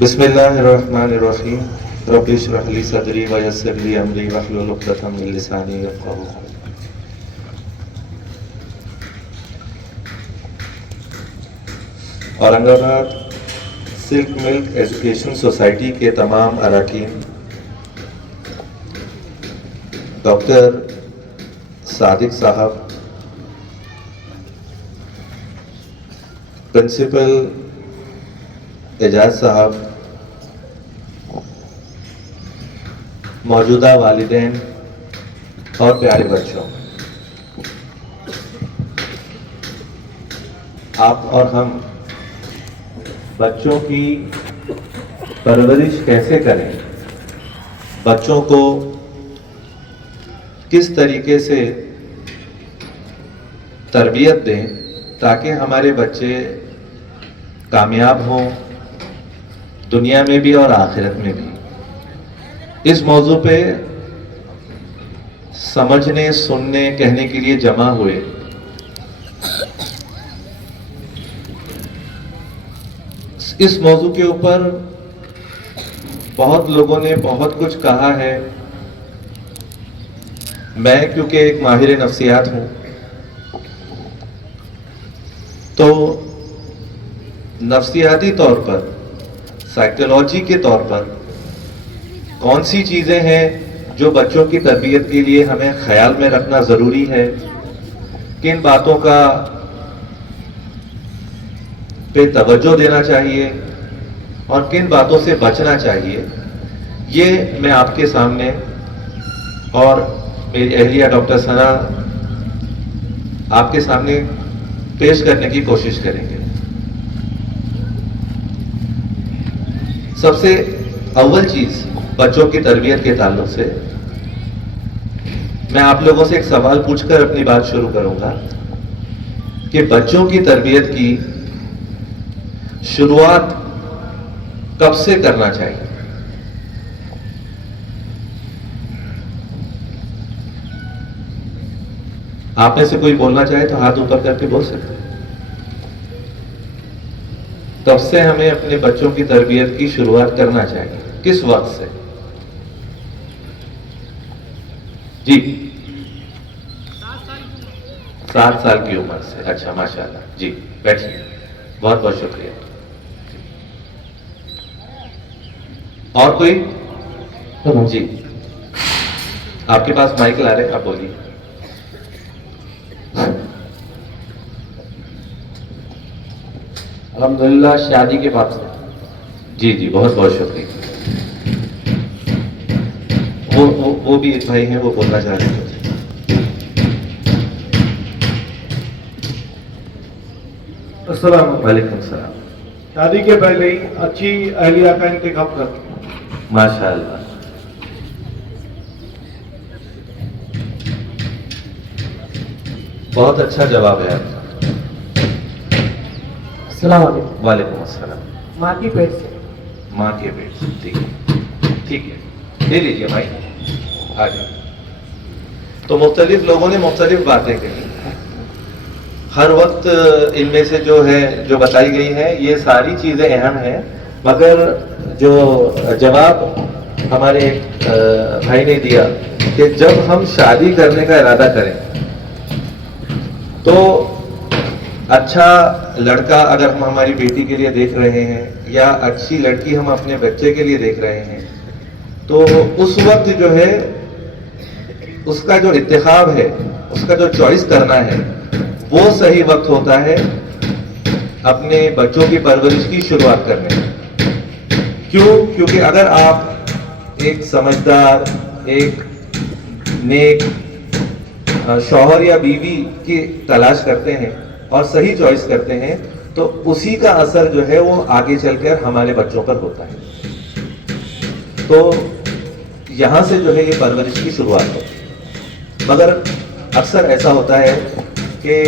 بسم اللہ الرحمن الرحیم رب اشرح لی صدری ویسر لی امری واحلل عقدۃ من لسانی یفقہوا قولی۔ اورنگ آباد سلک ملک ایجوکیشن سوسائٹی کے تمام اراکین، ڈاکٹر صادق صاحب، پرنسپل اعجاز صاحب، موجودہ والدین اور پیارے بچوں، آپ اور ہم بچوں کی پرورش کیسے کریں، بچوں کو کس طریقے سے تربیت دیں تاکہ ہمارے بچے کامیاب ہوں دنیا میں بھی اور آخرت میں بھی، اس موضوع پہ سمجھنے، سننے، کہنے کے لیے جمع ہوئے۔ اس موضوع کے اوپر بہت لوگوں نے بہت کچھ کہا ہے۔ میں کیونکہ ایک ماہر نفسیات ہوں تو نفسیاتی طور پر، سائیکالوجی کے طور پر کون سی چیزیں ہیں جو بچوں کی تربیت کے لیے ہمیں خیال میں رکھنا ضروری ہے، کن باتوں کا پہ توجہ دینا چاہیے اور کن باتوں سے بچنا چاہیے، یہ میں آپ کے سامنے اور میری اہلیہ ڈاکٹر ثنا آپ کے سامنے پیش کرنے کی کوشش کریں گے۔ سب سے اول چیز بچوں کی تربیت کے تعلق سے میں آپ لوگوں سے ایک سوال پوچھ کر اپنی بات شروع کروں گا کہ بچوں کی تربیت کی شروعات کب سے کرنا چاہیے؟ آپ میں سے کوئی بولنا چاہے تو ہاتھ اوپر کر کے بول سکتے ہیں۔ تب سے ہمیں اپنے بچوں کی تربیت کی شروعات کرنا چاہیے، کس وقت سے؟ جی 7 سال کی عمر سے۔ اچھا، ماشاءاللہ، جی بیٹھیے، بہت بہت شکریہ۔ اور کوئی؟ جی آپ کے پاس مائک لا رہے، آپ بولیے۔ الحمدللہ شادی کے بعد سے۔ جی جی بہت بہت شکریہ۔ وہ بھی ایک بھائی ہیں، وہ بولنا چاہ رہے ہیں۔ السلام علیکم۔ وعلیکم السلام۔ شادی کے پہلے ہی اچھی اہلیہ کا انتخاب کرتے ہیں۔ ماشاء اللہ، بہت اچھا جواب ہے آپ کا۔ السلام علیکم۔ وعلیکم السلام۔ ماں کی پیٹ سے۔ ماں کے پیٹ سے، ٹھیک ہے، ٹھیک ہے، لے لیجیے بھائی، آگے۔ تو مختلف لوگوں نے مختلف باتیں کہی، ہر وقت ان میں سے جو ہے جو بتائی گئی ہے یہ ساری چیزیں اہم ہیں، مگر جو جواب ہمارے ایک بھائی نے دیا کہ جب ہم شادی کرنے کا ارادہ کریں تو اچھا لڑکا اگر ہم ہماری بیٹی کے لیے دیکھ رہے ہیں یا اچھی لڑکی ہم اپنے بچے کے لیے دیکھ رہے ہیں تو اس وقت جو ہے اس کا جو انتخاب ہے، اس کا جو چوائس کرنا ہے، وہ صحیح وقت ہوتا ہے اپنے بچوں کی پرورش کی شروعات کرنے میں۔ کیوں؟ کیونکہ اگر آپ ایک سمجھدار، ایک نیک شوہر یا بیوی کی تلاش کرتے ہیں اور صحیح چوائس کرتے ہیں تو اسی کا اثر جو ہے وہ آگے چل کر ہمارے بچوں پر ہوتا ہے۔ تو یہاں سے جو ہے یہ پرورش کی شروعات ہوتی ہے، مگر اکثر ایسا ہوتا ہے کہ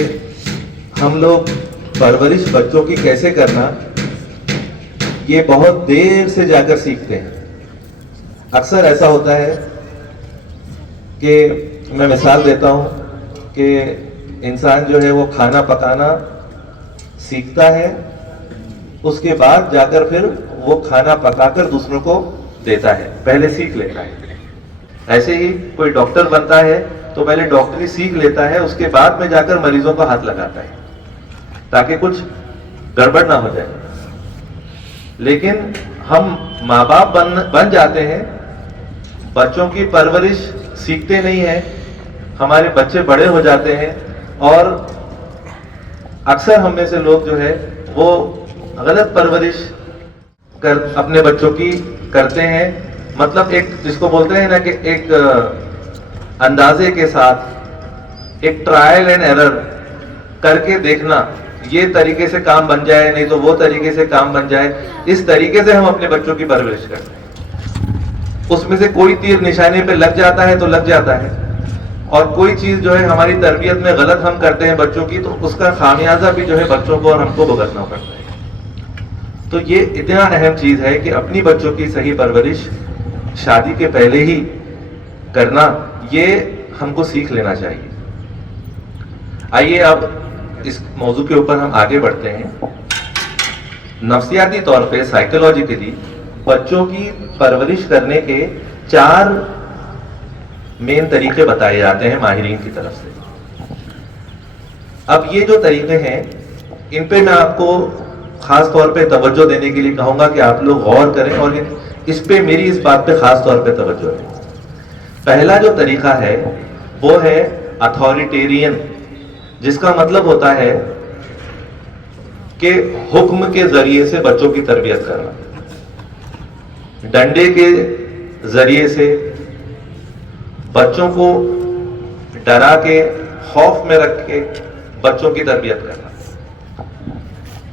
ہم لوگ پرورش بچوں کی کیسے کرنا یہ بہت دیر سے جا کر سیکھتے ہیں۔ اکثر ایسا ہوتا ہے کہ میں مثال دیتا ہوں کہ انسان جو ہے وہ کھانا پکانا سیکھتا ہے، اس کے بعد جا کر پھر وہ کھانا پکا کر دوسروں کو دیتا ہے، پہلے سیکھ لیتا ہے. ایسے ہی کوئی ڈاکٹر بنتا ہے تو پہلے ڈاکٹری سیکھ لیتا ہے، اس کے بعد میں جا کر مریضوں کا ہاتھ لگاتا ہے تاکہ کچھ گڑبڑ نہ ہو جائے. لیکن ہم ماں باپ بن جاتے ہیں، بچوں کی پرورش سیکھتے نہیں ہیں، ہمارے بچے بڑے ہو جاتے ہیں اور اکثر ہم میں سے لوگ جو ہے وہ غلط پرورش اپنے بچوں کی کرتے ہیں. مطلب ایک جس کو بولتے ہیں نا کہ ایک اندازے کے ساتھ ایک ٹرائل اینڈ ایرر کر کے دیکھنا، یہ طریقے سے کام بن جائے نہیں تو وہ طریقے سے کام بن جائے، اس طریقے سے ہم اپنے بچوں کی پرورش کرتے ہیں. اس میں سے کوئی تیر نشانے پہ لگ جاتا ہے تو لگ جاتا ہے، اور کوئی چیز جو ہے ہماری تربیت میں غلط ہم کرتے ہیں بچوں کی تو اس کا خامیازہ بھی جو ہے بچوں کو اور ہم کو بھگتنا پڑتا ہے. تو یہ اتنا اہم چیز ہے کہ اپنی بچوں کی صحیح پرورش شادی کے پہلے ہی کرنا، یہ ہم کو سیکھ لینا چاہیے. آئیے اب اس موضوع کے اوپر ہم آگے بڑھتے ہیں. نفسیاتی طور پہ سائیکولوجیکلی بچوں کی پرورش کرنے کے 4 مین طریقے بتائے جاتے ہیں ماہرین کی طرف سے. اب یہ جو طریقے ہیں ان پہ میں آپ کو خاص طور پہ توجہ دینے کے لیے کہوں گا کہ آپ لوگ غور کریں اور اس پہ میری اس بات پہ خاص طور پہ توجہ دیں. پہلا جو طریقہ ہے وہ ہے اتھارٹیرین، جس کا مطلب ہوتا ہے کہ حکم کے ذریعے سے بچوں کی تربیت کرنا، ڈنڈے کے ذریعے سے بچوں کو ڈرا کے خوف میں رکھ کے بچوں کی تربیت کرنا.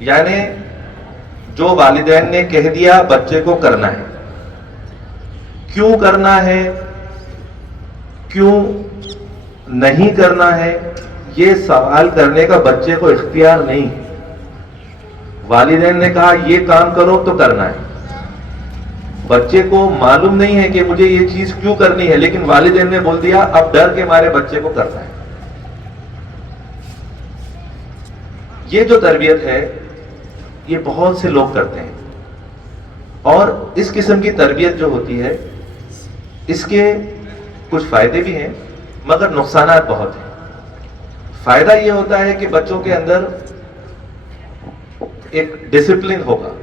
یعنی جو والدین نے کہہ دیا بچے کو کرنا ہے. کیوں کرنا ہے، کیوں نہیں کرنا ہے، یہ سوال کرنے کا بچے کو اختیار نہیں. والدین نے کہا یہ کام کرو تو کرنا ہے. بچے کو معلوم نہیں ہے کہ مجھے یہ چیز کیوں کرنی ہے، لیکن والدین نے بول دیا، اب ڈر کے مارے بچے کو کرنا ہے. یہ جو تربیت ہے یہ بہت سے لوگ کرتے ہیں، اور اس قسم کی تربیت جو ہوتی ہے اس کے کچھ فائدے بھی ہیں مگر نقصانات بہت ہیں. فائدہ یہ ہوتا ہے کہ بچوں کے اندر ایک ڈسپلن ہوگا.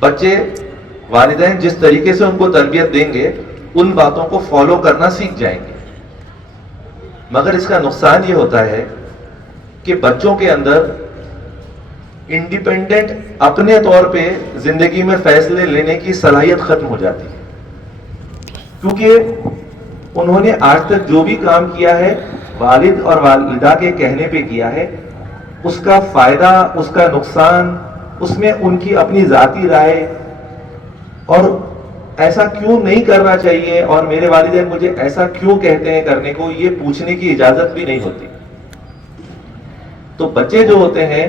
بچے والدین جس طریقے سے ان کو تربیت دیں گے ان باتوں کو فالو کرنا سیکھ جائیں گے. مگر اس کا نقصان یہ ہوتا ہے کہ بچوں کے اندر انڈیپینڈنٹ اپنے طور پہ زندگی میں فیصلے لینے کی صلاحیت ختم ہو جاتی ہے، کیونکہ انہوں نے آج تک جو بھی کام کیا ہے والد اور والدہ کے کہنے پہ کیا ہے. اس کا فائدہ، اس کا نقصان، اس میں ان کی اپنی ذاتی رائے اور ایسا کیوں نہیں کرنا چاہیے اور میرے والدین مجھے ایسا کیوں کہتے ہیں کرنے کو، یہ پوچھنے کی اجازت بھی نہیں ہوتی. تو بچے جو ہوتے ہیں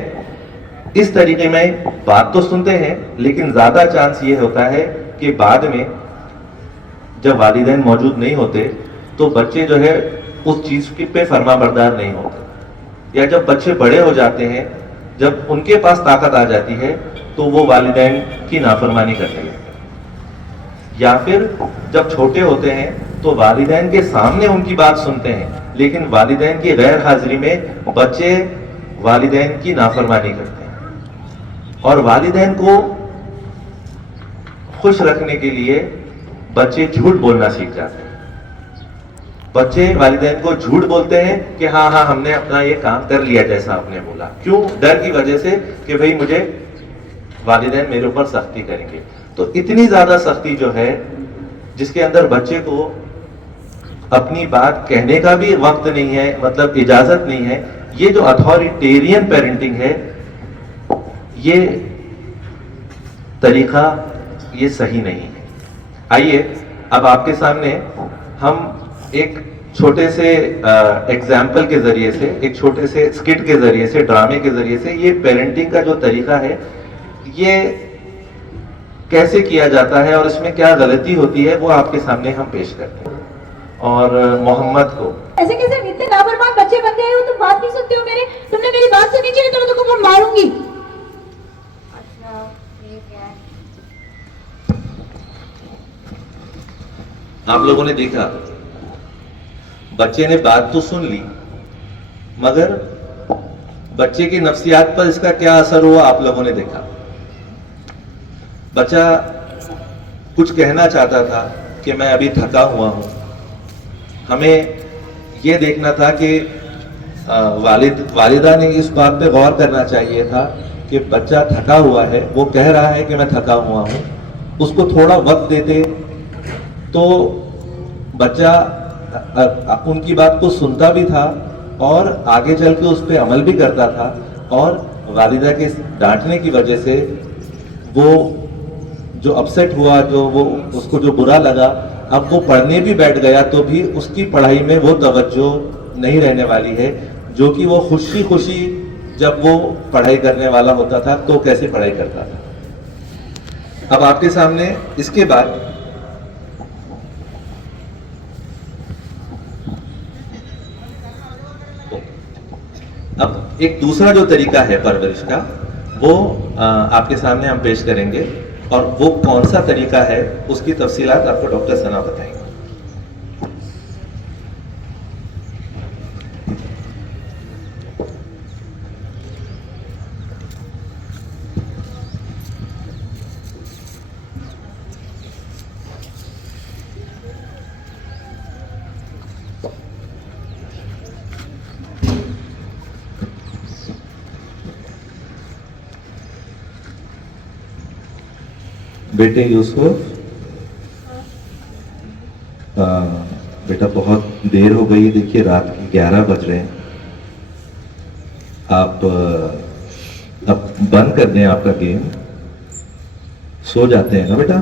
اس طریقے میں بات تو سنتے ہیں، لیکن زیادہ چانس یہ ہوتا ہے کہ بعد میں جب والدین موجود نہیں ہوتے تو بچے جو ہے اس چیز پہ فرما بردار نہیں ہوتے، یا جب بچے بڑے ہو جاتے ہیں، جب ان کے پاس طاقت آ جاتی ہے تو وہ والدین کی نافرمانی کرتے ہیں. یا پھر جب چھوٹے ہوتے ہیں تو والدین کے سامنے ان کی بات سنتے ہیں، لیکن والدین کی غیر حاضری میں بچے والدین کی نافرمانی کرتے ہیں. اور والدین کو خوش رکھنے کے لیے بچے جھوٹ بولنا سیکھ جاتے ہیں. بچے والدین کو جھوٹ بولتے ہیں کہ ہاں ہاں ہم نے اپنا یہ کام کر لیا جیسا آپ نے بولا. کیوں؟ ڈر کی وجہ سے کہ بھئی مجھے والدین میرے اوپر سختی کریں گے. تو اتنی زیادہ سختی جو ہے جس کے اندر بچے کو اپنی بات کہنے کا بھی وقت نہیں ہے، مطلب اجازت نہیں ہے. یہ جو اتھارٹیرین پیرنٹنگ ہے یہ طریقہ یہ صحیح نہیں ہے. آئیے اب آپ کے سامنے ہم ایک چھوٹے سے ایگزامپل کے ذریعے سے، ایک چھوٹے سے اسکٹ کے ذریعے سے، ڈرامے کے ذریعے سے یہ پیرنٹنگ کا جو طریقہ ہے یہ کیسے کیا جاتا ہے اور اس میں کیا غلطی ہوتی ہے وہ آپ کے سامنے ہم پیش کرتے ہیں. اور محمد کو ایسے کیسے اتنے نافرمان بچے بن گئے ہو، تم بات نہیں سنتے ہو میرے، تم نے میری بات سنی چاہیے تو میں تم کو ماروں گی. اچھا ٹھیک ہے آپ لوگوں نے دیکھا بچے نے بات تو سن لی مگر بچے کی نفسیات پر اس کا کیا اثر ہوا آپ لوگوں نے دیکھا. بچہ کچھ کہنا چاہتا تھا کہ میں ابھی تھکا ہوا ہوں. ہمیں یہ دیکھنا تھا کہ والدہ نے اس بات پہ غور کرنا چاہیے تھا کہ بچہ تھکا ہوا ہے, وہ کہہ رہا ہے کہ میں تھکا ہوا ہوں. اس کو تھوڑا وقت دیتے تو بچہ ان کی بات کو سنتا بھی تھا اور آگے چل کے اس پہ عمل بھی کرتا تھا, اور والدہ کے ڈانٹنے کی وجہ سے وہ جو اپسیٹ ہوا, جو وہ اس کو جو برا لگا, اب وہ پڑھنے بھی بیٹھ گیا تو بھی اس کی پڑھائی میں وہ توجہ نہیں رہنے والی ہے جو کہ وہ خوشی خوشی جب وہ پڑھائی کرنے والا ہوتا تھا تو کیسے پڑھائی کرتا تھا. اب آپ کے سامنے اس کے بعد اب ایک دوسرا جو طریقہ ہے پرورش کا وہ آپ کے سامنے ہم پیش کریں گے, اور وہ کون سا طریقہ ہے اس کی تفصیلات آپ کو ڈاکٹر ثنا بتائیں گے. بیٹے یوسف, بیٹا بہت دیر ہو گئی, دیکھیے رات کے 11 بج رہے ہیں. آپ اب بند کر دیں آپ کا گیم, سو جاتے ہیں نا بیٹا.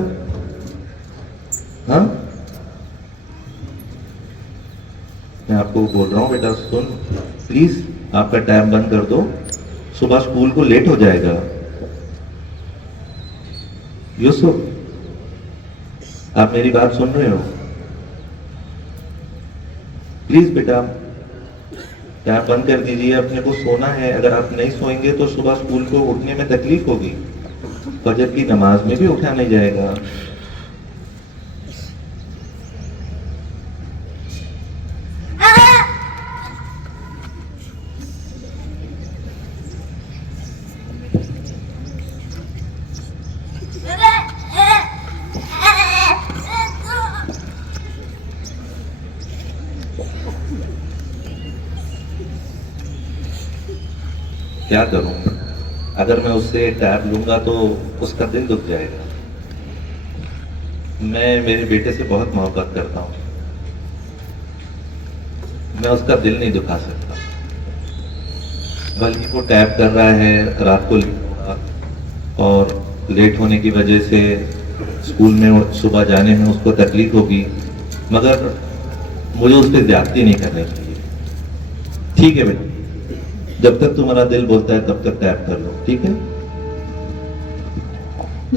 ہاں میں آپ کو بول رہا ہوں بیٹا سن, پلیز آپ کا ٹائم بند کر دو, صبح اسکول کو لیٹ ہو جائے گا. یوسف آپ میری بات سن رہے ہو؟ پلیز بیٹا ٹیپ بند کر دیجیے, اپنے کو سونا ہے. اگر آپ نہیں سوئیں گے تو صبح اسکول کو اٹھنے میں تکلیف ہوگی, فجر کی نماز میں بھی اٹھا نہیں جائے گا. کیا کروں, اگر میں اس سے ٹیب لوں گا تو اس کا دل دکھ جائے گا. میں میرے بیٹے سے بہت محبت کرتا ہوں, میں اس کا دل نہیں دکھا سکتا. بلکہ وہ ٹیب کر رہا ہے, رات کو لیٹ ہوگا اور لیٹ ہونے کی وجہ سے اسکول میں صبح جانے میں اس کو تکلیف ہوگی, مگر مجھے اس پہ زیادتی نہیں کرنی چاہیے. ٹھیک ہے بیٹا, جب تک تمہارا دل بولتا ہے تب تک ٹیپ کر لو, ٹھیک ہے.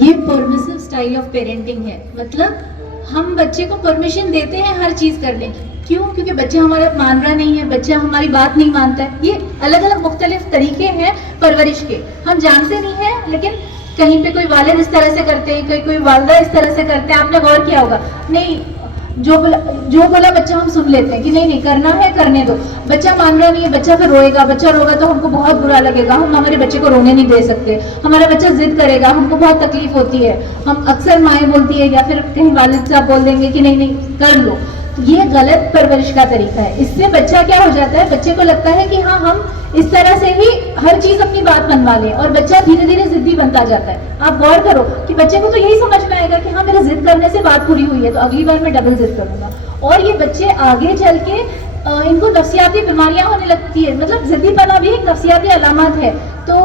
یہ پرمیسو سٹائل آف پیرنٹنگ ہے, مطلب ہم بچے کو پرمیشن دیتے ہیں ہر چیز کرنے کی. کیوں؟ کیونکہ بچہ ہمارا مان رہا نہیں ہے, بچہ ہماری بات نہیں مانتا ہے. یہ الگ الگ مختلف طریقے ہیں پرورش کے, ہم جانتے نہیں ہیں, لیکن کہیں پہ کوئی والد اس طرح سے کرتے ہیں, کوئی والدہ اس طرح سے کرتے ہیں. آپ نے غور کیا ہوگا, نہیں جو بولا بچہ ہم سن لیتے ہیں کہ نہیں کرنا ہے کرنے دو. بچہ مان رہا نہیں ہے, بچہ پھر روئے گا, بچہ روگا تو ہم کو بہت برا لگے گا, ہم ہمارے بچے کو رونے نہیں دے سکتے. ہمارا بچہ ضد کرے گا, ہم کو بہت تکلیف ہوتی ہے. ہم اکثر مائیں بولتی ہے یا پھر کہیں والد صاحب بول دیں گے کہ نہیں کر لو. یہ غلط پرورش کا طریقہ ہے. اس سے بچہ کیا ہو جاتا ہے, بچے کو لگتا ہے کہ ہاں ہم اس طرح سے ہی ہر چیز اپنی بات منوا لیں, اور بچہ دھیرے دھیرے ضدی بنتا جاتا ہے. آپ غور کرو کہ بچے کو تو یہی سمجھ میں آئے گا کہ ہاں میرے ضد کرنے سے بات پوری ہوئی ہے تو اگلی بار میں ڈبل ضد کروں گا. اور یہ بچے آگے چل کے ان کو نفسیاتی بیماریاں ہونے لگتی ہے. مطلب ضدی پنا بھی ایک نفسیاتی علامات ہے. تو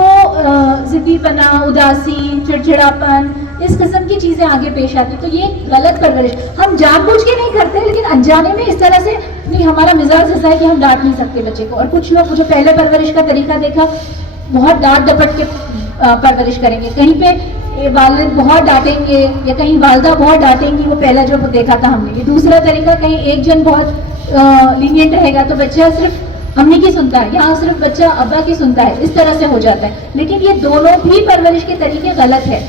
ضدی پنا, اداسی, چڑچڑاپن, اس قسم کی چیزیں آگے پیش آتی. تو یہ غلط پرورش ہم جان بوجھ کے نہیں کرتے, لیکن انجانے میں اس طرح سے نہیں. ہمارا مزاج ایسا ہے کہ ہم ڈانٹ نہیں سکتے بچے کو. اور کچھ لوگ جو پہلے پرورش کا طریقہ دیکھا, بہت ڈانٹ ڈپٹ کے پرورش کریں گے. کہیں پہ والد بہت ڈانٹیں گے یا کہیں والدہ بہت ڈانٹیں گی, وہ پہلا جو دیکھا تھا ہم نے. یہ دوسرا طریقہ, کہیں ایک جن بہت لینینٹ رہے گا تو بچہ صرف امی کی سنتا ہے, یہاں صرف بچہ ابا کی سنتا ہے, اس طرح سے ہو جاتا ہے. لیکن یہ دونوں بھی پرورش کے طریقے غلط ہے.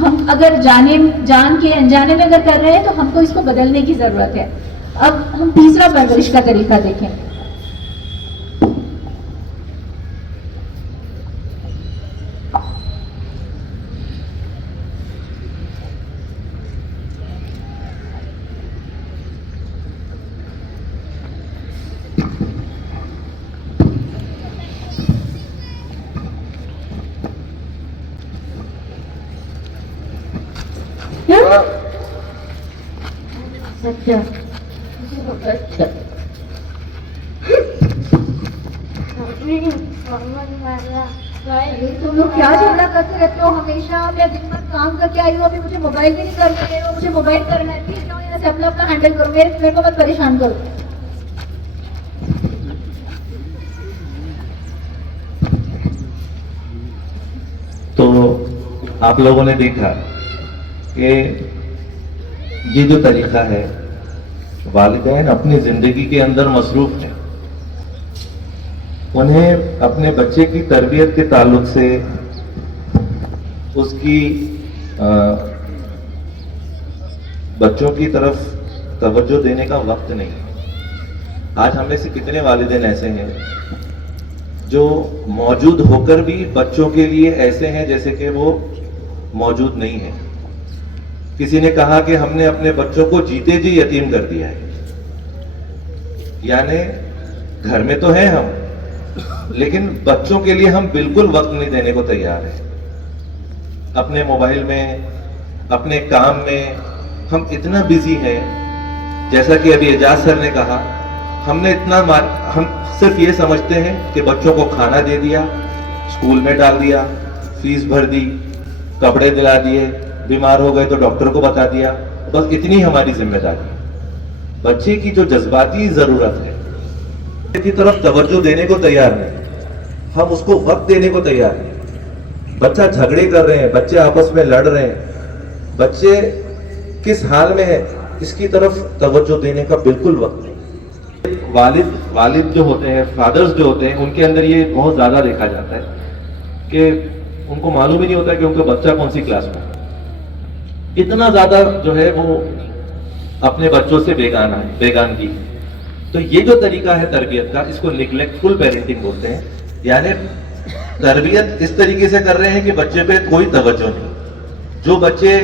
ہم اگر جان کے انجانے میں اگر کر رہے ہیں تو ہم کو اس کو بدلنے کی ضرورت ہے. اب ہم تیسرا پرورش کا طریقہ دیکھیں. اچھا تم لوگ کیا جھگڑا کرتے رہتے ہو ہمیشہ؟ میں دن بھر کام کر کے آئی ہوں, ابھی مجھے موبائل بھی نہیں کر رہے ہو. مجھے موبائل کرنا ہے, پلیز جاؤ یہاں سے, اپنا اپنا ہینڈل کرو, میرے کو مت پریشان کرو. تو آپ لوگوں نے دیکھا کہ یہ جو طریقہ ہے, والدین اپنی زندگی کے اندر مصروف ہیں, انہیں اپنے بچے کی تربیت کے تعلق سے اس کی بچوں کی طرف توجہ دینے کا وقت نہیں. آج ہم میں سے کتنے والدین ایسے ہیں جو موجود ہو کر بھی بچوں کے لیے ایسے ہیں جیسے کہ وہ موجود نہیں ہیں. کسی نے کہا کہ ہم نے اپنے بچوں کو جیتے جی یتیم کر دیا ہے. یعنی گھر میں تو ہیں ہم, لیکن بچوں کے لیے ہم بالکل وقت نہیں دینے کو تیار ہیں. اپنے موبائل میں, اپنے کام میں ہم اتنا بزی ہیں. جیسا کہ ابھی اعجاز سر نے کہا, ہم صرف یہ سمجھتے ہیں کہ بچوں کو کھانا دے دیا, اسکول میں ڈال دیا, فیس بھر دی, کپڑے دلا دیے, بیمار ہو گئے تو ڈاکٹر کو بتا دیا, بس اتنی ہماری ذمہ داری. بچے کی جو جذباتی ضرورت ہے کی طرف توجہ دینے کو تیار نہیں, ہم اس کو وقت دینے کو تیار نہیں. بچہ جھگڑے کر رہے ہیں, بچے آپس میں لڑ رہے ہیں, بچے کس حال میں ہے, اس کی طرف توجہ دینے کا بالکل وقت نہیں. والد جو ہوتے ہیں, فادرز جو ہوتے ہیں, ان کے اندر یہ بہت زیادہ دیکھا جاتا ہے کہ ان کو معلوم ہی نہیں ہوتا کہ ان کا بچہ کون سی کلاس میں ہے. اتنا زیادہ جو ہے وہ اپنے بچوں سے بیگانگی. تو یہ جو طریقہ ہے تربیت کا, اس کو نیگلیکٹفل پیرنٹنگ بولتے ہیں. یعنی تربیت اس طریقے سے کر رہے ہیں کہ بچے پہ کوئی توجہ نہیں. جو بچے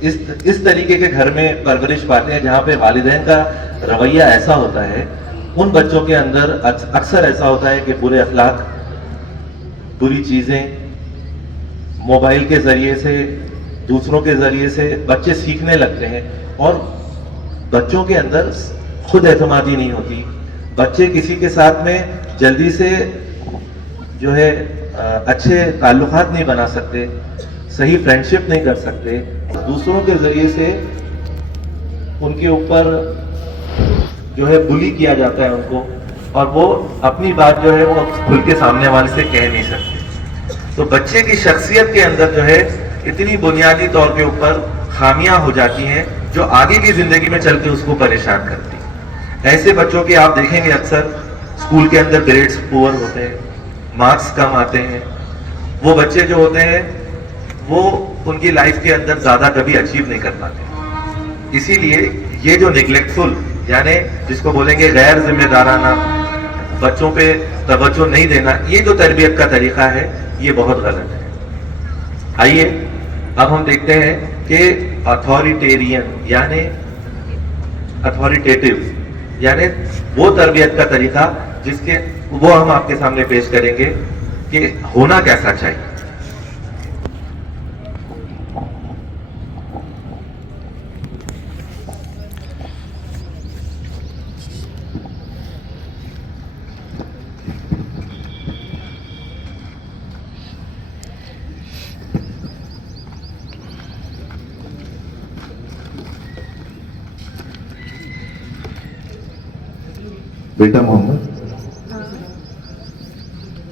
اس طریقے کے گھر میں پرورش پاتے ہیں جہاں پہ والدین کا رویہ ایسا ہوتا ہے, ان بچوں کے اندر اکثر ایسا ہوتا ہے کہ برے اخلاق, بری چیزیں, موبائل کے ذریعے سے, دوسروں کے ذریعے سے بچے سیکھنے لگتے ہیں, اور بچوں کے اندر خود اعتمادی نہیں ہوتی. بچے کسی کے ساتھ میں جلدی سے جو ہے اچھے تعلقات نہیں بنا سکتے, صحیح فرینڈشپ نہیں کر سکتے. دوسروں کے ذریعے سے ان کے اوپر جو ہے بلی کیا جاتا ہے ان کو, اور وہ اپنی بات جو ہے وہ کھل کے سامنے والے سے کہہ نہیں سکتے. تو بچے کی شخصیت کے اندر جو ہے اتنی بنیادی طور کے اوپر خامیاں ہو جاتی ہیں جو آگے کی زندگی میں چل کے اس کو پریشان کرتی. ایسے بچوں کے آپ دیکھیں گے اکثر اسکول کے اندر گریڈز پور ہوتے ہیں, مارکس کم آتے ہیں. وہ بچے جو ہوتے ہیں وہ ان کی لائف کے اندر زیادہ کبھی اچیو نہیں کر پاتے. اسی لیے یہ جو نیگلیکٹفل, یعنی جس کو بولیں گے غیر ذمہ دارانہ, بچوں پہ توجہ نہیں دینا, یہ جو تربیت کا طریقہ ہے یہ بہت غلط ہے. آئیے اب ہم دیکھتے ہیں کہ اتھارٹیرین یعنی اتھارٹیٹیو یعنی وہ تربیت کا طریقہ جس کے وہ ہم آپ کے سامنے پیش کریں گے کہ ہونا کیسا چاہیے. بیٹا محمد,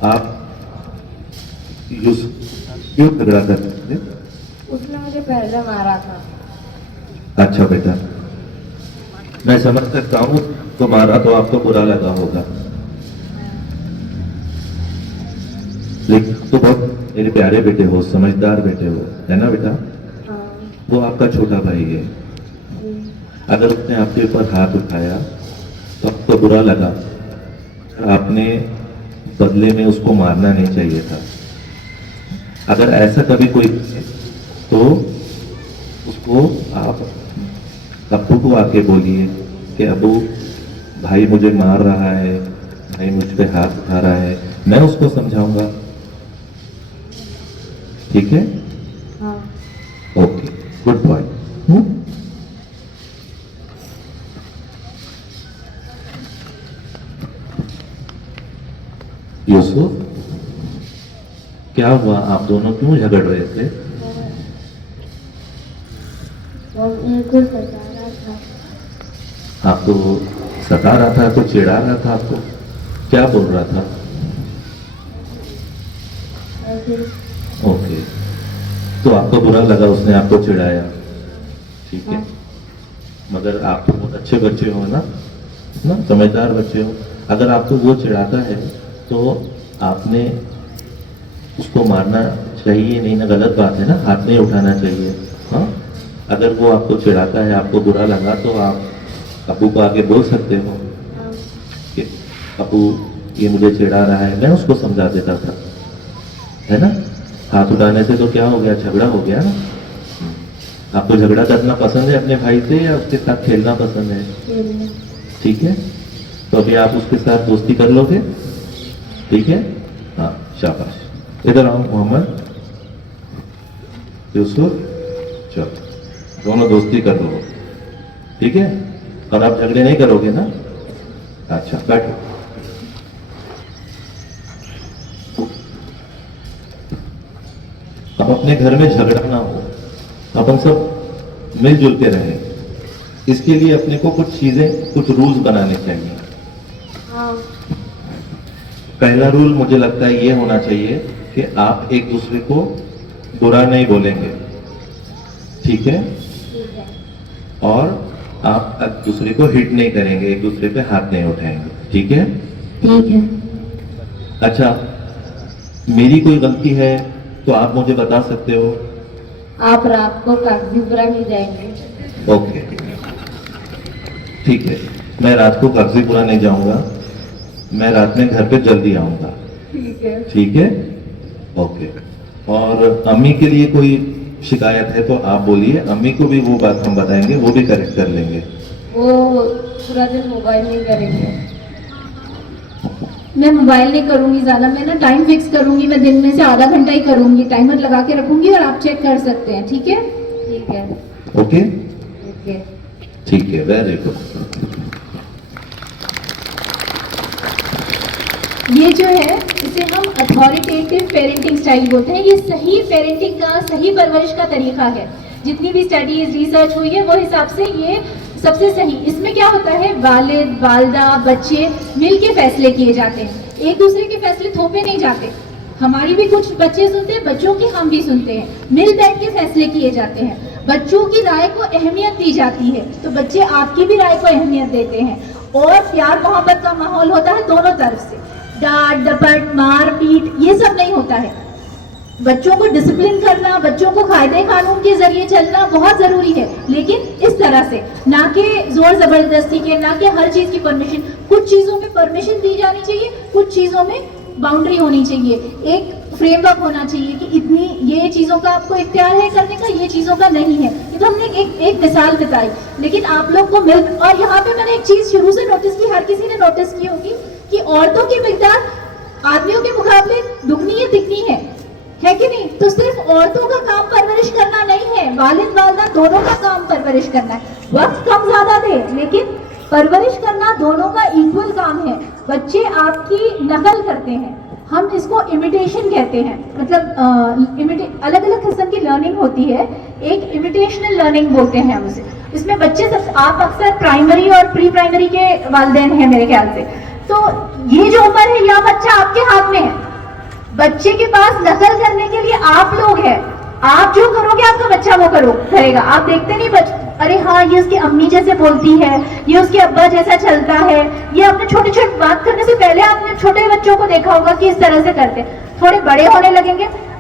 آپ کیوں جھگڑا کر رہے تھے؟ اس نے مجھے پہلے مارا تھا. اچھا بیٹا, میں سمجھ سکتا ہوں تمہارا تو آپ کو برا لگا ہوگا, لیکن تو بہت میرے پیارے بیٹے ہو, سمجھدار بیٹے ہو, ہے نا بیٹا؟ وہ آپ کا چھوٹا بھائی ہے. اگر اس نے آپ کے اوپر ہاتھ اٹھایا تو آپ کو برا لگا, آپ نے بدلے میں اس کو مارنا نہیں چاہیے تھا. اگر ایسا کبھی کوئی کرے تو اس کو آپ ابو کو آ کے بولیے کہ ابو بھائی مجھے مار رہا ہے, بھائی مجھ پہ ہاتھ اٹھا رہا ہے, میں اس کو سمجھاؤں گا. ٹھیک ہے؟ ہاں. Okay, good boy. یوسف, کیا ہوا, آپ دونوں کیوں جھگڑ رہے تھے؟ وہ میرے کو ستا رہا تھا. آپ کو ستا رہا تھا, تو چڑھا رہا تھا آپ کو, کیا بول رہا تھا؟ ایسے اوکے, تو آپ کو برا لگا, اس نے آپ کو چڑھایا. ٹھیک ہے, مگر آپ تو بہت اچھے بچے ہو نا, سمجھدار بچے ہو. اگر آپ کو وہ چڑھاتا ہے تو آپ نے اس کو مارنا چاہیے نہیں نا, غلط بات ہے نا, ہاتھ نہیں اٹھانا چاہیے. ہاں, اگر وہ آپ کو چڑھاتا ہے, آپ کو برا لگا, تو آپ ابو کو آگے بول سکتے ہو کہ ابو یہ مجھے چڑھا رہا ہے, میں اس کو سمجھا دیتا تھا, ہے نا. ہاتھ اٹھانے سے تو کیا ہو گیا, جھگڑا ہو گیا نا. آپ کو جھگڑا کرنا پسند ہے اپنے بھائی سے, یا اس کے ساتھ کھیلنا پسند ہے؟ کھیلنا. ٹھیک ہے, تو ابھی آپ اس کے ساتھ دوستی کر لو گے. ٹھیک ہے, ہاں, شاباش. ادھر آؤ محمد, یوسف, چلو دونوں دوستی کر لو. ٹھیک ہے, اور آپ جھگڑے نہیں کرو گے نا. اچھا, بیٹھو. اب اپنے گھر میں جھگڑا نہ ہو, اپن سب مل جل کے رہیں. اس کے لیے اپنے کو کچھ چیزیں, کچھ رولز بنانے چاہیے. ہاں. پہلا رول مجھے لگتا ہے یہ ہونا چاہیے کہ آپ ایک دوسرے کو برا نہیں بولیں گے. ٹھیک ہے, ٹھیک ہے. اور آپ ایک دوسرے کو ہٹ نہیں کریں گے, ایک دوسرے پہ ہاتھ نہیں اٹھائیں گے. ٹھیک ہے. ٹھیک ہے. اچھا, میری کوئی غلطی ہے تو آپ مجھے بتا سکتے ہو. آپ رات کو کاغذی پورا نہیں جائیں گے. اوکے, ٹھیک ہے, میں رات کو کاغذی پورا نہیں جاؤں گا, میں رات میں گھر پہ جلدی آؤں گا. ٹھیک ہے. ٹھیک ہے, اوکے. اور امی کے لیے کوئی شکایت ہے تو آپ بولیے, امی کو بھی وہ بات ہم بتائیں گے, وہ بھی کریکٹ کر لیں گے. وہ پورا دن موبائل نہیں کریں گے. میں موبائل نہیں کروں گی زیادہ, میں نا ٹائم فکس کروں گی, میں دن میں سے آدھا گھنٹہ ہی کروں گی, ٹائمر لگا کے رکھوں گی, اور آپ چیک کر سکتے ہیں. ٹھیک ہے. ٹھیک ہے. اوکے, ٹھیک ہے. ٹھیک ہے, ویری گڈ. یہ جو ہے اسے ہم اتھارٹیٹیو پیرنٹنگ سٹائل بولتے ہیں. یہ صحیح پیرنٹنگ کا, صحیح پرورش کا طریقہ ہے. جتنی بھی اسٹڈیز, ریسرچ ہوئی ہے, وہ حساب سے یہ سب سے صحیح. اس میں کیا ہوتا ہے, والد, والدہ, بچے مل کے فیصلے کیے جاتے ہیں, ایک دوسرے کے فیصلے تھوپے نہیں جاتے. ہماری بھی کچھ بچے سنتے ہیں, بچوں کے ہم بھی سنتے ہیں, مل بیٹھ کے فیصلے کیے جاتے ہیں. بچوں کی رائے کو اہمیت دی جاتی ہے, تو بچے آپ کی بھی رائے کو اہمیت دیتے ہیں, اور پیار محبت کا ماحول ہوتا ہے دونوں طرف سے. ڈانٹ ڈپٹ, مار پیٹ, یہ سب نہیں ہوتا ہے. بچوں کو ڈسپلن کرنا, بچوں کو قاعدے قانون کے ذریعے چلنا بہت ضروری ہے, لیکن اس طرح سے, نہ کہ زور زبردستی کے, نہ کہ ہر چیز کی پرمیشن. کچھ چیزوں میں پرمیشن دی جانی چاہیے, کچھ چیزوں میں باؤنڈری ہونی چاہیے, ایک فریم ورک ہونا چاہیے کہ اتنی یہ چیزوں کا آپ کو اختیار ہے کرنے کا, یہ چیزوں کا نہیں ہے. یہ تو ہم نے ایک مثال بتائی, لیکن آپ لوگ کو مل. اور یہاں پہ میں نے ایک چیز شروع سے نوٹس کی, ہر کسی نے نوٹس کی ہوگی, کہ عورتوں کی مقدار آدمیوں کے مقابلے دگنی یا تگنی ہے کہ نہیں. تو صرف عورتوں کا کام پرورش کرنا نہیں ہے, والد والدہ دونوں کا کام پرورش کرنا ہے. وقت کم زیادہ دے, لیکن پرورش کرنا دونوں کا ایکول کام ہے. بچے آپ کی نقل کرتے ہیں, ہم اس کو امیٹیشن کہتے ہیں. مطلب الگ الگ قسم کی لرننگ ہوتی ہے, ایک امیٹیشنل لرننگ بولتے ہیں ہم اسے. اس میں بچے آپ اکثر پرائمری اور پری پرائمری کے والدین ہیں میرے خیال سے, تو یہ جو عمر ہے یہ بچہ آپ کے ہاتھ میں ہے. بچے کے پاس نقل کرنے کے لیے آپ لوگ ہیں, آپ جو کرو گے آپ کا بچہ وہ کرے گا. آپ دیکھتے نہیں ارے ہاں یہ اس کی امی جیسے بولتی ہے, یہ اس کے ابا جیسا چلتا ہے, یہ اپنے چھوٹے چھوٹے بات کرنے سے پہلے آپ نے چھوٹے بچوں کو دیکھا ہوگا کہ اس طرح سے کرتے. تھوڑے بڑے ہونے لگیں گے,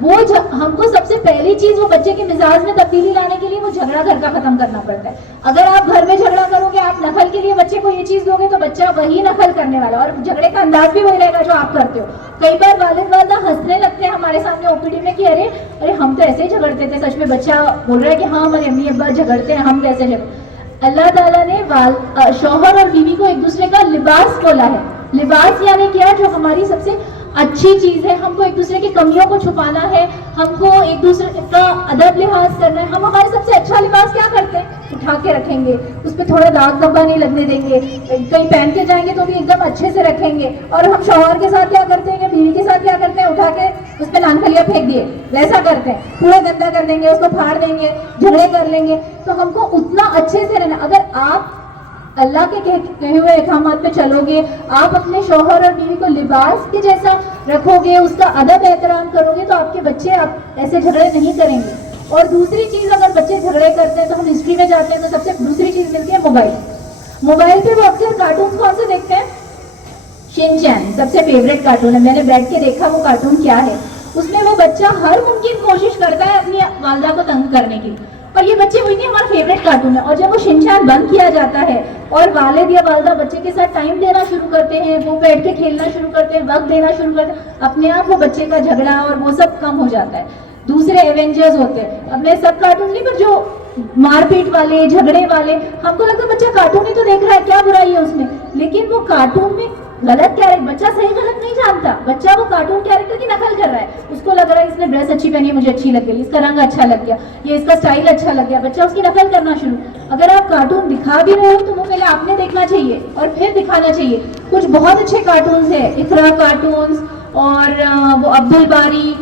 ہم کو سب سے پہلی چیز وہ بچے کے مزاج میں تبدیلی لانے کے لیے وہ جھگڑا گھر کا ختم کرنا پڑتا ہے. اگر آپ گھر میں جھگڑا کرو گے, آپ نقل کے لیے بچے کو یہ چیز دو گے تو بچہ وہی نقل کرنے والا, اور جھگڑے کا انداز بھی وہی رہے گا جو آپ کرتے ہو. کئی بار والد والدہ ہنسنے لگتے ہیں ہمارے سامنے اوپیڈی میں کہ ارے ہم تو ایسے ہی جھگڑتے تھے. سچ میں بچہ بول رہا ہے کہ ہاں ہمارے امی ابا جھگڑتے ہیں, ہم کیسے جھگڑتے. اللہ تعالیٰ نے شوہر اور بیوی کو ایک دوسرے کا لباس بولا ہے. لباس یعنی کیا؟ جو ہماری سب سے اچھی چیز ہے. ہم کو ایک دوسرے کی کمیوں کو چھپانا ہے, ہم کو ایک دوسرے کا ادب لحاظ کرنا ہے. ہم ہمارے سب سے اچھا لباس کیا کرتے ہیں؟ اٹھا کے رکھیں گے, اس پہ تھوڑا داغ دھبا نہیں لگنے دیں گے, کہیں پہن کے جائیں گے تو بھی ایک دم اچھے سے رکھیں گے. اور ہم شوہر کے ساتھ کیا کرتے ہیں, بیوی کے ساتھ کیا کرتے ہیں؟ اٹھا کے اس پہ لان کھلیا پھینک دیے, ویسا کرتے ہیں. پورا گندا کر دیں گے, اس کو پھاڑ دیں گے, جھگڑے کر لیں گے. تو ہم کو اتنا اچھے سے رہنا. اگر آپ اللہ کے کہے ہوئے احکامات پہ چلو گے, آپ اپنے شوہر اور بیوی کو لباس کے جیسا رکھو گے, اس کا ادب احترام کرو گے, تو آپ کے بچے آپ ایسے جھگڑے نہیں کریں گے. اور دوسری چیز, اگر بچے جھگڑے کرتے ہیں تو ہم ہسٹری میں جاتے ہیں تو سب سے دوسری چیز ملتی ہے موبائل. موبائل پہ وہ اکثر کارٹونس کون سے دیکھتے ہیں؟ شن چین سب سے فیوریٹ کارٹون ہے. میں نے بیٹھ کے دیکھا وہ کارٹون کیا ہے. اس میں وہ بچہ ہر ممکن کوشش کرتا ہے اپنی والدہ کو تنگ کرنے کی, اور یہ بچے وہی نہیں ہمارا فیوریٹ کارٹون ہے. اور جب وہ شن چین بند کیا جاتا ہے اور والد یا والدہ بچے کے ساتھ ٹائم دینا شروع کرتے ہیں, وہ بیٹھ کے کھیلنا شروع کرتے ہیں, وقت دینا شروع کرتے ہیں, اپنے آپ وہ بچے کا جھگڑا اور وہ سب کم ہو جاتا ہے. دوسرے ایونجرز ہوتے ہیں, اب میں سب کارٹون نہیں, پر جو مار پیٹ والے, جھگڑے والے, ہم کو لگتا ہے بچہ کارٹون ہی تو دیکھ رہا ہے, کیا برائی ہے اس میں. لیکن وہ کارٹون میں غلط کیریکٹر, بچہ صحیح غلط نہیں جانتا, بچہ وہ کارٹون کیریکٹر کی نقل کر رہا ہے. اس کو لگ رہا ہے اس نے ڈریس اچھی پہنی ہے, مجھے اچھی لگ گئی, اس کا رنگ اچھا لگ گیا, یہ اس کا اسٹائل اچھا لگ گیا, بچہ اس کی نقل کرنا شروع. اگر آپ کارٹون دکھا بھی رہے ہو تو وہ پہلے آپ نے دیکھنا چاہیے اور پھر دکھانا چاہیے. کچھ بہت اچھے کارٹونز ہیں, اقرا کارٹونز, اور وہ عبد الباری,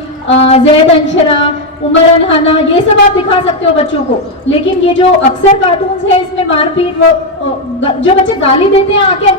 زید انشرا, عمر انہانا, یہ سب آپ دکھا سکتے ہو بچوں کو. لیکن یہ جو اکثر کارٹونز ہیں اس میں مار پیٹ, جو بچے گالی دیتے ہیں, آ کے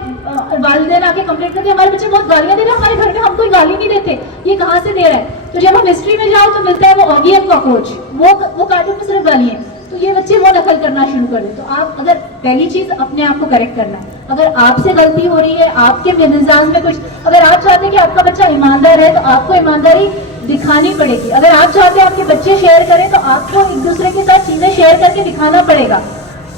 والدین آ کے کمپلینٹ کرتے ہیں ہمارے بچے بہت گالیاں دے رہے ہیں, ہمارے گھر میں ہم کوئی گالی نہیں دیتے, یہ کہاں سے دے رہا ہے. تو جب ہم ہسٹری میں جاؤ تو ملتا ہے وہ اوگی اینڈ کاکروچ, وہ کارٹون میں صرف گالی ہیں. تو یہ بچے وہ نقل کرنا شروع کر دیں. تو آپ اگر پہلی چیز اپنے آپ کو کریکٹ کرنا ہے. اگر آپ سے غلطی ہو رہی ہے, آپ کے مزاج میں کچھ, اگر آپ چاہتے ہیں کہ آپ کا بچہ ایماندار ہے تو آپ کو ایمانداری دکھانی پڑے گی. اگر آپ چاہتے ہیں آپ کے بچے شیئر کریں تو آپ کو ایک دوسرے کے ساتھ چیزیں شیئر کر کے دکھانا پڑے گا.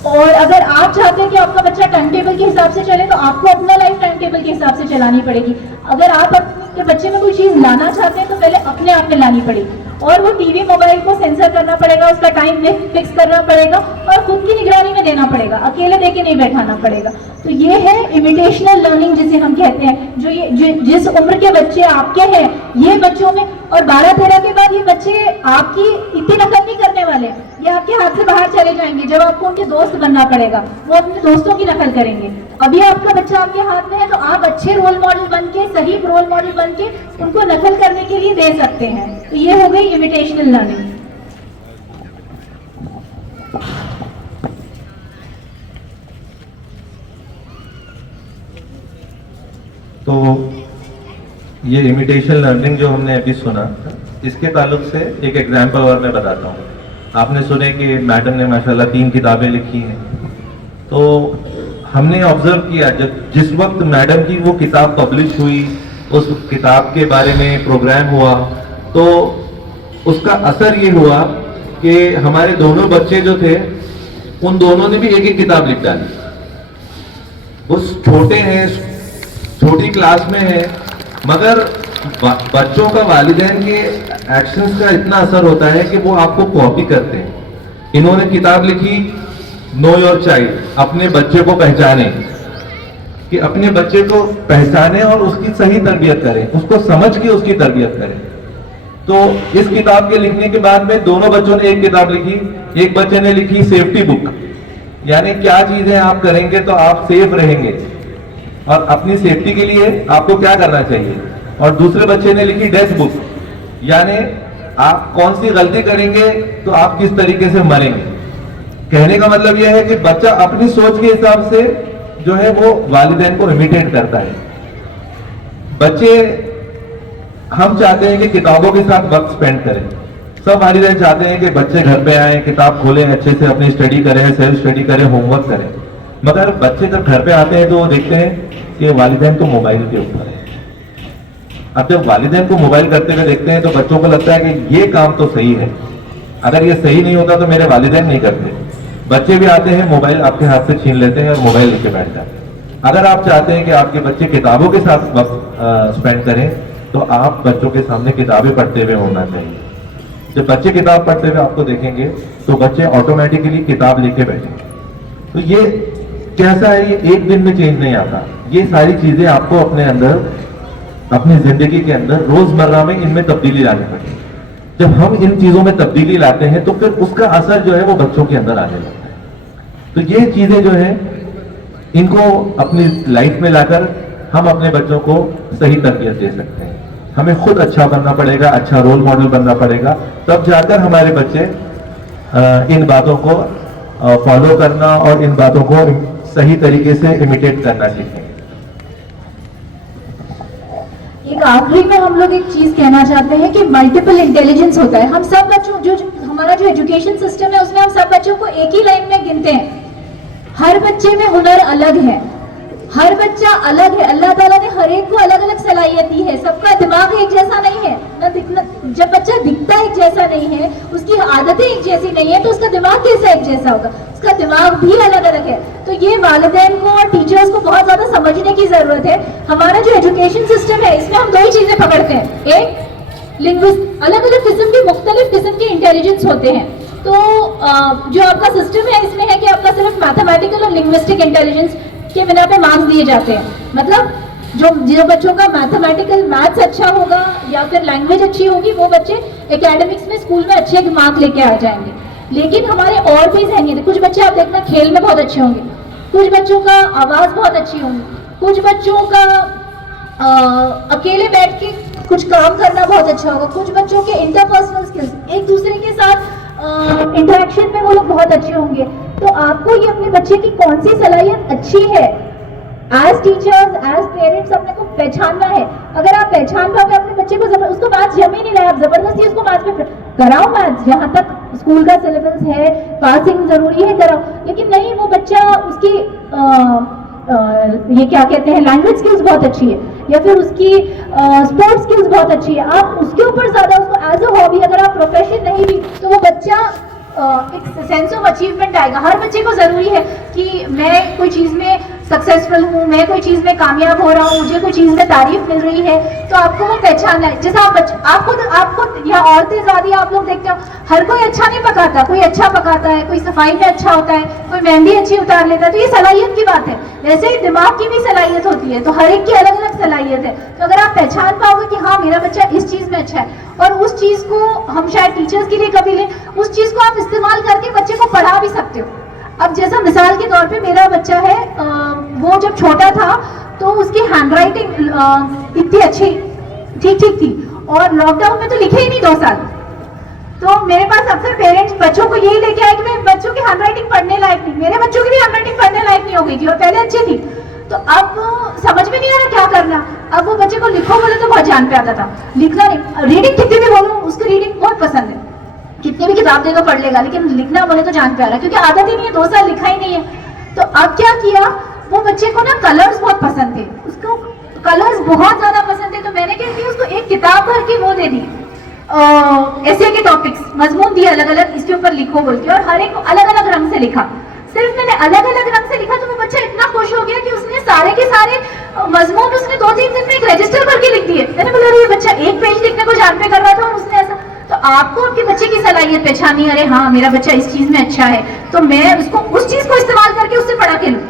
اور اگر آپ چاہتے ہیں کہ آپ کا بچہ ٹائم ٹیبل کے حساب سے چلے تو آپ کو اپنا لائف ٹائم ٹیبل کے حساب سے چلانی پڑے گی. اگر آپ اپنے بچے میں کوئی چیز لانا چاہتے ہیں تو پہلے اپنے آپ میں لانی پڑے گی, اور وہ ٹی وی موبائل کو سینسر کرنا پڑے گا, اس کا ٹائم فکس کرنا پڑے گا, اور خود کی نگرانی میں دینا پڑے گا, اکیلے دے کے نہیں بیٹھانا پڑے گا. تو یہ ہے امیٹیشنل لرننگ جسے ہم کہتے ہیں. جو یہ جس عمر کے بچے آپ کے ہیں, یہ بچوں میں, اور 12-13 کے بعد یہ بچے آپ کی اتنی نقل نہیں کرنے والے, یہ آپ کے ہاتھ سے باہر چلے جائیں گے. جب آپ کو ان کے دوست بننا پڑے گا, وہ اپنے دوستوں کی نقل کریں گے. ابھی آپ کا بچہ آپ کے ہاتھ میں ہے تو آپ اچھے رول ماڈل بن کے, صحیح رول ماڈل بن کے ان کو نقل کرنے کے لیے دے سکتے ہیں. تو یہ ہو گئی امیٹیشنل لرننگ. تو یہ امیٹیشن لرننگ جو ہم نے ابھی سنا, اس کے تعلق سے ایک ایگزامپل اور میں بتاتا ہوں. آپ نے سنے کہ میڈم نے ماشاءاللہ 3 کتابیں لکھی ہیں. تو ہم نے آبزرو کیا جس وقت میڈم کی وہ کتاب پبلش ہوئی, اس کتاب کے بارے میں پروگرام ہوا, تو اس کا اثر یہ ہوا کہ ہمارے دونوں بچے جو تھے ان دونوں نے بھی ایک ایک کتاب لکھ ڈالی. وہ چھوٹے ہیں, چھوٹی کلاس میں ہے, مگر بچوں کا والدین کے ایکشنز کا اتنا اثر ہوتا ہے کہ وہ آپ کو کاپی کرتے ہیں. انہوں نے کتاب لکھی نو یور چائلڈ, اپنے بچے کو پہچانے, کہ اپنے بچے کو پہچانے اور اس کی صحیح تربیت کریں, اس کو سمجھ کے اس کی تربیت کریں. تو اس کتاب کے لکھنے کے بعد میں دونوں بچوں نے ایک کتاب لکھی. ایک بچے نے لکھی سیفٹی بک, یعنی کیا چیزیں آپ کریں گے تو آپ سیف رہیں گے اور اپنی سیفٹی کے لیے آپ کو کیا کرنا چاہیے. اور دوسرے بچے نے لکھی ڈیتھ بک, یعنی آپ کون سی غلطی کریں گے تو آپ کس طریقے سے مریں گے. کہنے کا مطلب یہ ہے کہ بچہ اپنی سوچ کے حساب سے جو ہے وہ والدین کو امیٹیٹ کرتا ہے. بچے, ہم چاہتے ہیں کہ کتابوں کے ساتھ وقت سپینڈ کریں. سب والدین چاہتے ہیں کہ بچے گھر پہ آئیں, کتاب کھولیں, اچھے سے اپنی اسٹڈی کریں, سیلف اسٹڈی کریں, ہوم ورک کریں. مگر بچے جب گھر پہ آتے ہیں تو وہ دیکھتے ہیں کہ والدین تو موبائل کے اوپر ہے. اب جب والدین کو موبائل کرتے ہوئے دیکھتے ہیں تو بچوں کو لگتا ہے کہ یہ کام تو صحیح ہے, اگر یہ صحیح نہیں ہوتا تو میرے والدین نہیں کرتے. بچے بھی آتے ہیں, موبائل آپ کے ہاتھ سے چھین لیتے ہیں اور موبائل لے کے بیٹھ جاتے ہیں. اگر آپ چاہتے ہیں کہ آپ کے بچے کتابوں کے ساتھ وقت اسپینڈ کریں تو آپ بچوں کے سامنے کتابیں پڑھتے ہوئے ہونا چاہیے. جب بچے کتاب پڑھتے ہوئے آپ کو دیکھیں گے تو بچے آٹومیٹکلی کتاب لے کے بیٹھیں گے. تو یہ کیسا ہے, یہ ایک دن میں چینج نہیں آتا. یہ ساری چیزیں آپ کو اپنے اندر, اپنی زندگی کے اندر روزمرہ میں ان میں تبدیلی لانی پڑتی ہے. جب ہم ان چیزوں میں تبدیلی لاتے ہیں تو پھر اس کا اثر جو ہے وہ بچوں کے اندر آنے لگتا ہے. تو یہ چیزیں جو ہیں ان کو اپنی لائف میں لا کر ہم اپنے بچوں کو صحیح تربیت دے سکتے ہیں. ہمیں خود اچھا بننا پڑے گا, اچھا رول ماڈل بننا پڑے گا, تب جا کر ہمارے بچے ان باتوں کو فالو کرنا اور ان باتوں کو صحیح طریقے سے امیٹیٹ کرنا سیکھیں. ایک آخری میں ہم لوگ ایک چیز کہنا چاہتے ہیں کہ ملٹیپل انٹیلیجنس ہوتا ہے. ہم سب بچوں جو ہمارا جو ایجوکیشن سسٹم ہے اس میں ہم سب بچوں کو ایک ہی لائن میں گنتے ہیں. ہر بچے میں ہنر الگ ہے, ہر بچہ الگ ہے. اللہ تعالیٰ نے ہر ایک کو الگ الگ صلاحیت دی ہے. سب کا دماغ ایک جیسا نہیں ہے, نہ دکھنا, جب بچہ دکھتا ایک جیسا نہیں ہے, اس کی عادتیں ایک جیسی نہیں ہے, تو اس کا دماغ کیسا ایک جیسا ہوگا؟ اس کا دماغ بھی الگ الگ ہے. تو یہ والدین کو اور ٹیچرز کو بہت زیادہ سمجھنے کی ضرورت ہے. ہمارا جو ایجوکیشن سسٹم ہے اس میں ہم دو ہی چیزیں پکڑتے ہیں. ایک لنگوسٹ, الگ الگ قسم کے مختلف قسم کے انٹیلیجنس ہوتے ہیں. تو جو آپ کا سسٹم ہے اس میں ہے کہ آپ کا صرف میتھمیٹیکل اور لنگوسٹک انٹیلیجنس کے بنا پہ مارکس دیے جاتے ہیں. مطلب جو بچوں کا میتھمیٹیکل میتھس اچھا ہوگا یا پھر لینگویج اچھی ہوگی وہ بچے اکیڈمکس میں اسکول میں اچھے مارک لے کے آ جائیں گے. لیکن ہمارے اور بھی ذہنیت ہے. کچھ بچے آپ دیکھنا کھیل میں بہت اچھے ہوں گے, کچھ بچوں کا آواز بہت اچھی ہوگی, کچھ بچوں کا اکیلے بیٹھ کے کچھ کام کرنا بہت اچھا ہوگا, کچھ بچوں کے انٹرپرسنل اسکلز, ایک دوسرے کے ساتھ انٹریکشن میں وہ لوگ بہت اچھے ہوں گے. تو آپ کو یہ اپنے بچے کی کون سی صلاحیت اچھی ہے ایز ٹیچرز ایز پیرنٹس اپنے کو پہچاننا ہے. اگر آپ پہچان پاؤ گے اپنے بچے کو, اس کو میتھس جم ہی نہیں رہا, آپ زبردستی اس کو میتھس پہ کراؤ میتھس, جہاں تک اسکول کا سلیبس ہے پاسنگ ضروری ہے کراؤ. لیکن نہیں, وہ بچہ اس کی یہ کیا کہتے ہیں لینگویج اسکلز بہت اچھی ہے یا پھر اس کی اسپورٹس اسکلز بہت اچھی ہے, آپ اس کے اوپر زیادہ اس کو ایز اے ہابی, اگر آپ پروفیشن نہیں بھی تو وہ بچہ ایک سینس آف اچیومنٹ آئے گا. ہر بچے کو ضروری ہے کہ میں کوئی چیز میں سکسیزفل ہوں, میں کوئی چیز میں کامیاب ہو رہا ہوں, مجھے کوئی چیز میں تعریف مل رہی ہے, تو آپ کو وہ پہچاننا ہے. جیسا آپ کو یا عورتیں زیادہ آپ لوگ دیکھتے ہو, ہر کوئی اچھا نہیں پکاتا, کوئی اچھا پکاتا ہے, کوئی صفائی میں اچھا ہوتا ہے, کوئی مہندی اچھی اتار لیتا ہے, تو یہ صلاحیت کی بات ہے. ویسے ہی دماغ کی بھی صلاحیت ہوتی ہے, تو ہر ایک کی الگ الگ صلاحیت ہے. تو اگر آپ پہچان پاؤ گے کہ ہاں میرا بچہ اس چیز میں اچھا ہے, اور اس چیز کو ہم شاید ٹیچرز کے لیے کبھی لیں, اس چیز کو آپ استعمال کر کے بچے کو پڑھا بھی سکتے ہو. اب جیسا مثال کے طور پہ میرا بچہ ہے, وہ جب چھوٹا تھا تو اس کی ہینڈ رائٹنگ اتنی اچھی ٹھیک تھی, اور لاک ڈاؤن میں تو لکھے ہی نہیں 2 سال. تو میرے پاس اکثر پیرنٹس بچوں کو یہی لے کے آئے کہ میں بچوں کی ہینڈ رائٹنگ پڑھنے لائق نہیں. میرے بچوں کی بھی ہینڈ رائٹنگ پڑھنے لائق نہیں ہو گئی تھی, اور پہلے اچھی تھی. تو اب سمجھ میں نہیں آ رہا کیا کرنا. اب وہ بچے کو لکھو بولے تو بہت جان پہ آتا تھا, لکھنا نہیں. ریڈنگ کتنی بھی بولوں اس کی ریڈنگ بہت پسند ہے, کتنی بھی کتاب دے دو پڑھ لے گا, لیکن لکھنا بولے تو جان پہ آ رہا ہے کیونکہ عادت ہی نہیں ہے, 2 سال لکھا ہی نہیں ہے. تو اب کیا کیا, وہ بچے کو نا کلرز بہت پسند تھے, اس کو کلرز بہت زیادہ پسند تھے. تو میں نے کیا کیا, اس کو ایک کتاب بھر کے وہ دے دی, ایسے کے ٹاپکس مضمون دیے الگ الگ, اس کے اوپر لکھو بول کے, اور ہر ایک کو الگ الگ رنگ سے لکھا. صرف میں نے الگ الگ رنگ سے لکھا تو وہ بچہ اتنا خوش ہو گیا کہ اس نے سارے کے سارے مضمون اس نے 2-3 دن میں ایک رجسٹر بھر کے لکھ دیے. میں نے بولا یہ بچہ ایک پیج لکھنے کو جان پہ کر رہا تھا اور اس نے ایسا. تو آپ کو آپ کے بچے کی صلاحیت پہچانی, ارے ہاں میرا بچہ اس چیز میں اچھا ہے, تو میں اس کو اس چیز کو استعمال کر کے اس سے پڑھا کے لوں.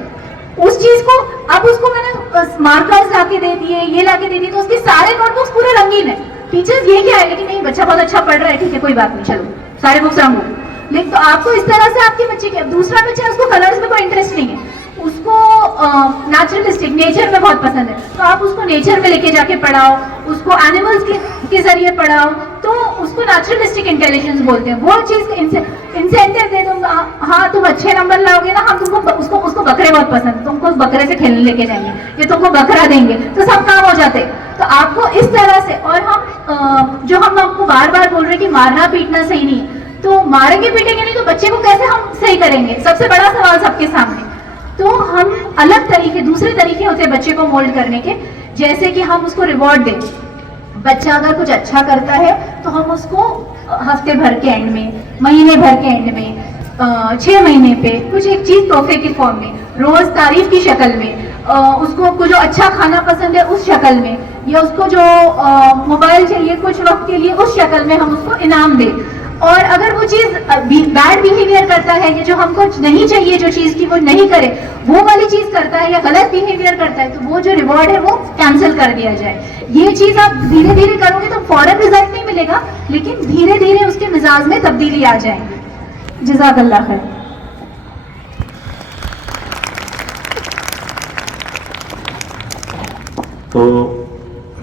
اس چیز کو اب اس کو میں نے مارکرز لا کے دے دیے, یہ لا کے دے دیے, تو اس کے سارے نوٹ بکس پورے رنگین ہیں. ٹیچرز یہ کیا ہے لیکن نہیں بچہ بہت اچھا پڑھ رہا ہے, ٹھیک ہے کوئی بات نہیں, چلو سارے بکس رنگ ہو. لیکن تو آپ کو اس طرح سے آپ کے بچے کے, دوسرا بچہ اس کو کلرز میں کوئی انٹرسٹ نہیں ہے, اس کو نیچرلسٹک نیچر میں بہت پسند ہے, تو آپ اس کو نیچر میں لے کے جا کے پڑھاؤ, اس کو اینیملز کے ذریعے پڑھاؤ, تو اس کو نیچرلسٹک انٹیلیجنس بولتے ہیں. وہ چیز انسینٹیو دے دوں گا, ہاں تم اچھے نمبر لاؤ گے نا, ہم تم کو اس کو بکرے بہت پسند, تم کو اس بکرے سے کھیلنے لے کے جائیں گے, یہ تم کو بکرا دیں گے, تو سب کام ہو جاتے. تو آپ کو اس طرح سے, اور ہم آپ کو بار بار بول رہے ہیں کہ مارنا پیٹنا صحیح نہیں ہے, تو ماریں گے پیٹیں گے نہیں تو بچے کو کیسے ہم صحیح کریں گے, سب سے بڑا سوال سب کے سامنے. تو ہم الگ طریقے, دوسرے طریقے ہوتے ہیں بچے کو مولڈ کرنے کے, جیسے کہ ہم اس کو ریوارڈ دیں. بچہ اگر کچھ اچھا کرتا ہے تو ہم اس کو ہفتے بھر کے اینڈ میں، مہینے بھر کے اینڈ میں، 6 مہینے پہ کچھ ایک چیز تحفے کی فارم میں، روز تعریف کی شکل میں، اس کو جو اچھا کھانا پسند ہے اس شکل میں، یا اس کو جو موبائل چاہیے کچھ وقت کے لیے اس شکل میں ہم اس کو انعام دیں. اور اگر وہ چیز بیڈ بیہیویئر کرتا ہے کہ جو ہم کو نہیں چاہیے، جو چیز کی وہ نہیں کرے، وہ والی چیز کرتا ہے یا غلط بیہیویئر کرتا ہے، تو وہ جو ریوارڈ ہے وہ کینسل کر دیا جائے. یہ چیز آپ دھیرے دھیرے کرو گے تو فوراً رزلٹ نہیں ملے گا، لیکن دھیرے دھیرے اس کے مزاج میں تبدیلی آ جائے گی. جزاک اللہ خیر. تو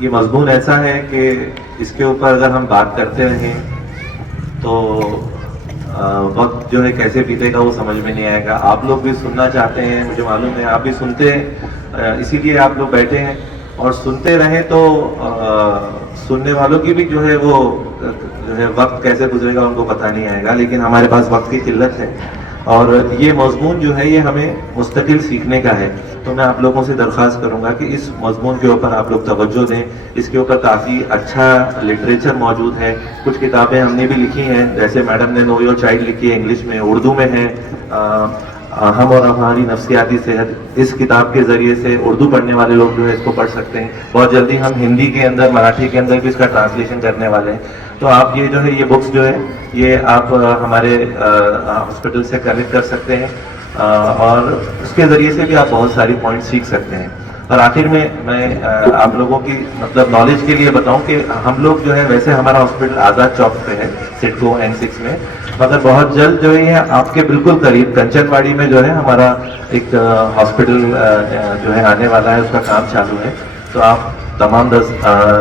یہ مضمون ایسا ہے کہ اس کے اوپر اگر ہم بات کرتے رہیں تو وقت جو ہے کیسے بیتے گا وہ سمجھ میں نہیں آئے گا. آپ لوگ بھی سننا چاہتے ہیں، مجھے معلوم ہے آپ بھی سنتے ہیں، اسی لیے آپ لوگ بیٹھے ہیں. اور سنتے رہیں تو سننے والوں کی بھی جو ہے وہ جو ہے وقت کیسے گزرے گا ان کو پتہ نہیں آئے گا. لیکن ہمارے پاس وقت کی قلت ہے اور یہ مضمون جو ہے یہ ہمیں مستقل سیکھنے کا ہے. تو میں آپ لوگوں سے درخواست کروں گا کہ اس مضمون کے اوپر آپ لوگ توجہ دیں. اس کے اوپر کافی اچھا لٹریچر موجود ہے. کچھ کتابیں ہم نے بھی لکھی ہیں، جیسے میڈم نے نو یور چائلڈ لکھی ہے، انگلش میں، اردو میں ہے ہم اور ہماری نفسیاتی صحت. اس کتاب کے ذریعے سے اردو پڑھنے والے لوگ جو ہے اس کو پڑھ سکتے ہیں. بہت جلدی ہم ہندی کے اندر، مراٹھی کے اندر بھی اس کا ٹرانسلیشن کرنے والے ہیں. تو آپ یہ جو ہے یہ بکس جو ہے یہ آپ ہمارے ہاسپٹل سے کلیکٹ کر سکتے ہیں اور اس کے ذریعے سے بھی آپ بہت ساری پوائنٹ سیکھ سکتے ہیں. اور آخر میں آپ لوگوں کی مطلب نالج کے لیے بتاؤں کہ ہم لوگ جو ہے ویسے ہمارا ہاسپٹل آزاد چوک پہ ہے، سڈکو N6 میں، مگر بہت جلد جو ہے یہ آپ کے بالکل قریب کنچن واڑی میں جو ہے ہمارا ایک ہاسپٹل جو ہے آنے والا ہے، اس کا کام چالو ہے. تو آپ تمام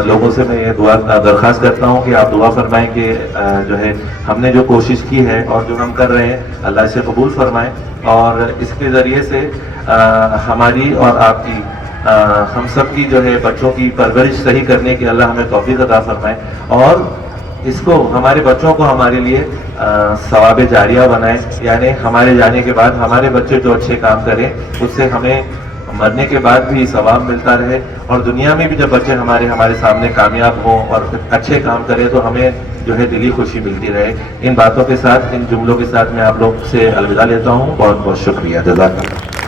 لوگوں سے میں یہ دعا درخواست کرتا ہوں کہ آپ دعا فرمائیں کہ جو ہے ہم نے جو کوشش کی ہے اور جو ہم کر رہے ہیں اللہ سے قبول فرمائیں، اور اس کے ذریعے سے ہماری اور آپ کی ہم سب کی جو ہے بچوں کی پرورش صحیح کرنے کی اللہ ہمیں توفیق عطا فرمائے، اور اس کو ہمارے بچوں کو ہمارے لیے ثواب جاریہ بنائے. یعنی ہمارے جانے کے بعد ہمارے بچے جو اچھے کام کریں اس سے ہمیں مرنے کے بعد بھی ثواب ملتا رہے، اور دنیا میں بھی جب بچے ہمارے سامنے کامیاب ہوں اور اچھے کام کریں تو ہمیں جو ہے دلی خوشی ملتی رہے. ان باتوں کے ساتھ، ان جملوں کے ساتھ میں آپ لوگ سے الوداع لیتا ہوں. بہت بہت شکریہ. جزاک اللہ.